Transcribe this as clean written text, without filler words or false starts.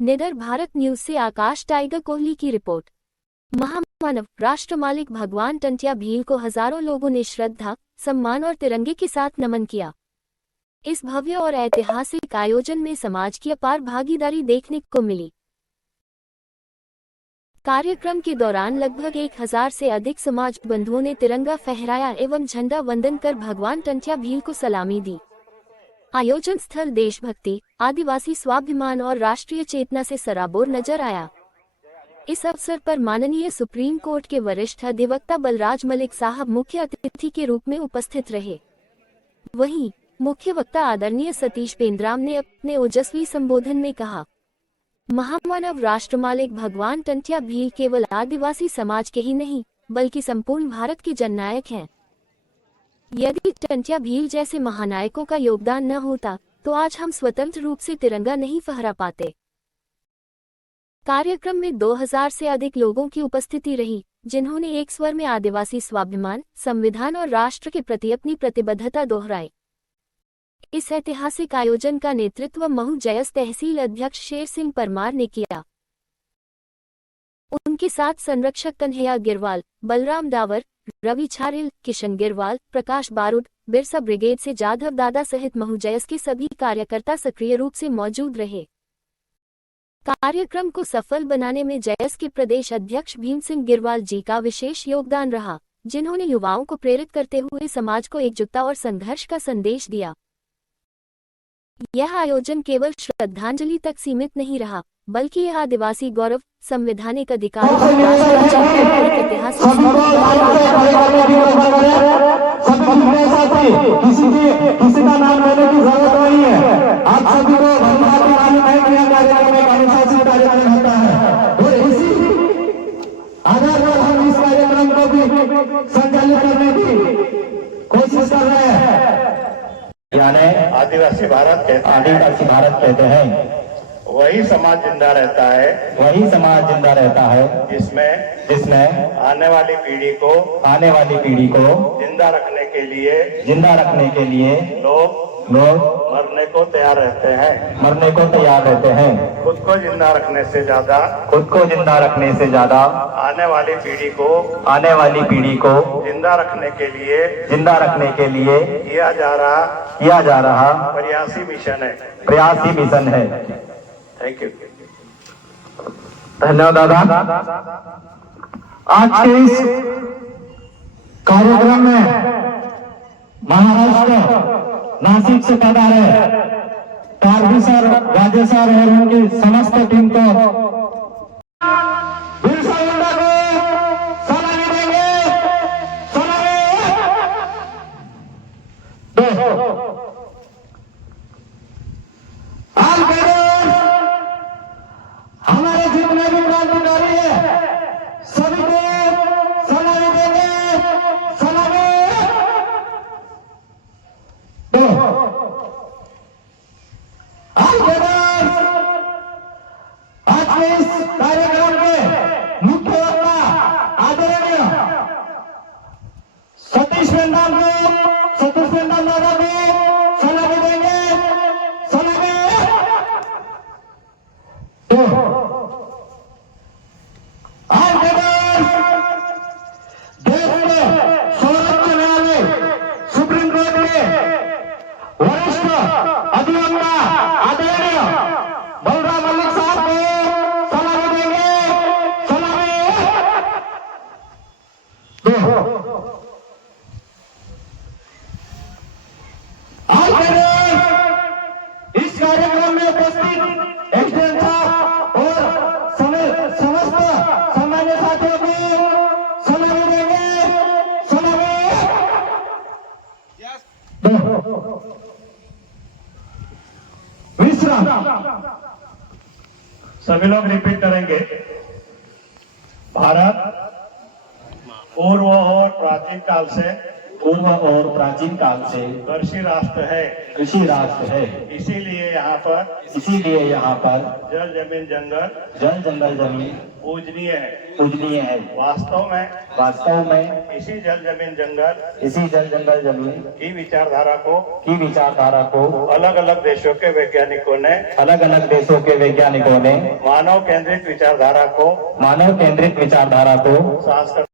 निडर भारत न्यूज से आकाश टाइगर कोहली की रिपोर्ट। महामानव राष्ट्र मालिक भगवान टंट्या भील को हजारों लोगों ने श्रद्धा, सम्मान और तिरंगे के साथ नमन किया। इस भव्य और ऐतिहासिक आयोजन में समाज की अपार भागीदारी देखने को मिली। कार्यक्रम के दौरान लगभग 1000 से अधिक समाज बंधुओं ने तिरंगा फहराया एवं झंडा वंदन कर भगवान टंट्या भील को सलामी दी। आयोजन स्थल देशभक्ति, आदिवासी स्वाभिमान और राष्ट्रीय चेतना से सराबोर नजर आया। इस अवसर पर माननीय सुप्रीम कोर्ट के वरिष्ठ अधिवक्ता बलराज मलिक साहब मुख्य अतिथि के रूप में उपस्थित रहे। वहीं मुख्य वक्ता आदरणीय सतीश पेंद्राम ने अपने ओजस्वी संबोधन में कहा, महामानव राष्ट्र मालिक भगवान टंट्या भील केवल आदिवासी समाज के ही नहीं बल्कि संपूर्ण भारत के जननायक हैं। यदि टंट्या भील जैसे महानायकों का योगदान न होता तो आज हम स्वतंत्र रूप से तिरंगा नहीं फहरा पाते। कार्यक्रम में 2000 से अधिक लोगों की उपस्थिति रही, जिन्होंने एक स्वर में आदिवासी स्वाभिमान, संविधान और राष्ट्र के प्रति अपनी प्रतिबद्धता दोहराई। इस ऐतिहासिक आयोजन का नेतृत्व महू जयस तहसील अध्यक्ष शेर सिंह परमार ने किया। उनके साथ संरक्षक कन्हैया गिरवाल, बलराम डावर, रवि छारिल, किशन गिरवाल, प्रकाश बारूद, बिरसा ब्रिगेड से जाधव दादा सहित महू जयस के सभी कार्यकर्ता सक्रिय रूप से मौजूद रहे। कार्यक्रम को सफल बनाने में जयस के प्रदेश अध्यक्ष भीम सिंह गिरवाल जी का विशेष योगदान रहा, जिन्होंने युवाओं को प्रेरित करते हुए समाज को एकजुटता और संघर्ष का संदेश दिया। यह आयोजन केवल श्रद्धांजलि तक सीमित नहीं रहा, बल्कि यह आदिवासी गौरव, संवैधानिक अधिकार और इतिहास किसी का नाम लेने की जरूरत नहीं है। आप सभी को अनुशासित कार्यक्रम होता है और इसी आधार पर हम इस कार्यक्रम को भी संचालित करने की कोशिश कर रहे हैं। यानी आदिवासी भारत कहते हैं। वही समाज जिंदा रहता है, जिसमें आने वाली पीढ़ी को जिंदा रखने के लिए लोग मरने को तैयार रहते हैं। खुद को जिंदा रखने से ज्यादा आने वाली पीढ़ी को जिंदा रखने के लिए किया जा रहा प्रयासी मिशन है। Thank you. धन्यवाद दादा। आज के इस कार्यक्रम में महाराष्ट्र नासिक से पधारे कारवी सर, राजेश सर और उनकी समस्त टीम को बिरसा मुंडा को सलामी देंगे। हमारे जितने भी क्रांतिकारी है सभी को सलामी देंगे। आज के इस कार्यक्रम के मुख्य वक्ता आदरणीय सतीश पेंद्राम दादा को सलामी देंगे। आज के बाद देश में सर्वोच्च न्यायालय सुप्रीम कोर्ट के वरिष्ठ अधिवक्ता आदरणीय बलराम मलिक साहब को सलामी देंगे। आज के बाद इस कार्यक्रम में उपस्थित एक्सटेंशन और समस्त सामान्य साथियों को सलामी देंगे। विश्राम। सभी लोग रिपीट करेंगे। भारत पूर्व और प्राचीन काल से पूर्व और प्राचीन काल से कृषि राष्ट्र है। कृषि राष्ट्र है। इसीलिए यहाँ पर जल जमीन जंगल पूजनीय है। वास्तव में इसी जल जमीन जंगल की विचारधारा को अलग अलग देशों के वैज्ञानिकों ने मानव केंद्रित विचारधारा को सांस्कृतिक